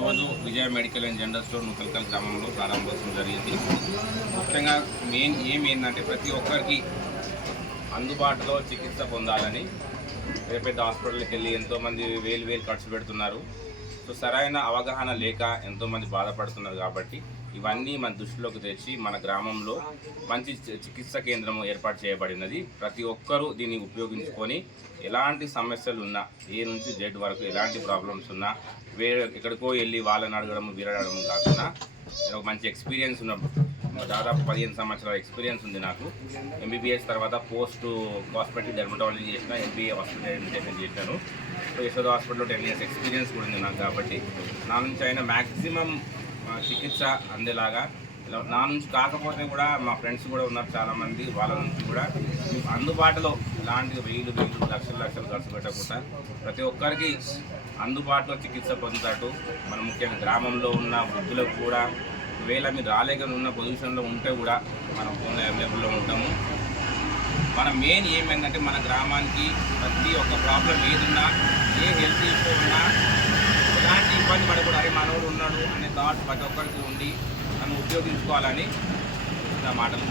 ఈరోజు విజయ medical and general store నూకల్కల్ గ్రామంలో ప్రారంభోత్సవం జరిగింది. ముఖ్యంగా ఏంటంటే ప్రతి ఒక్కరికి అందుబాటులో చికిత్స పొందాలని పెద్ద హాస్పిటల్కి వెళ్ళి ఎంతోమంది వేలు ఖర్చు పెడుతున్నారు. సో సరైన అవగాహన లేక ఎంతోమంది బాధపడుతున్నారు. కాబట్టి ఇవన్నీ మన దృష్టిలోకి తెచ్చి మన గ్రామంలో మంచి చికిత్సా కేంద్రం ఏర్పాటు చేయబడినది. ప్రతి ఒక్కరూ దీన్ని ఉపయోగించుకొని ఎలాంటి సమస్యలు ఉన్నా ఏ నుంచి జెడ్ వరకు ఎలాంటి ప్రాబ్లమ్స్ ఉన్నా వేరే ఎక్కడికో వెళ్ళి వాళ్ళని అడగడం వీరడడం కాకుండా ఒక మంచి ఎక్స్పీరియన్స్ ఉన్న దాదాపు 15 సంవత్సరాల ఎక్స్పీరియన్స్ ఉంది నాకు. ఎంబీబీఎస్ తర్వాత పోస్ట్ కాస్మెటిక్ డెర్మటాలజీ చేసిన, ఎంబీఏ హాస్పిటలైజేషన్ చేశాను. సో యశోద హాస్పిటల్లో 10 years ఎక్స్పీరియన్స్ కూడా ఉంది నాకు. కాబట్టి నా నుంచి అయినా మ్యాక్సిమం చికిత్స అందేలాగా, నా నుంచి కాకపోతే కూడా మా ఫ్రెండ్స్ కూడా ఉన్నారు చాలామంది, వాళ్ళ నుంచి కూడా అందుబాటులో ఇలాంటి వేలు లక్షలు ఖర్చు పెట్టకుండా ప్రతి ఒక్కరికి అందుబాటులో చికిత్స పొందుతాడు. మనం ముఖ్యంగా గ్రామంలో ఉన్న వృద్ధులకు కూడా ఒకవేళ మీరు రాలేకని ఉన్న పొజిషన్లో ఉంటే కూడా మనం ఫోన్లో అవైలబుల్లో ఉంటాము. మన మెయిన్ ఏమైందంటే మన గ్రామానికి ప్రతి ఒక్క ప్రాబ్లం ఏదున్నా, ఏ హెల్త్ ఇష్యూ ఉన్నా, ఎలాంటి ఇబ్బంది పడకూడదు, మనోడు ఉన్నాడు అనే థాట్ ప్రతి ఒక్కరికి ఉండి నన్ను ఉపయోగించుకోవాలని నా మాటలు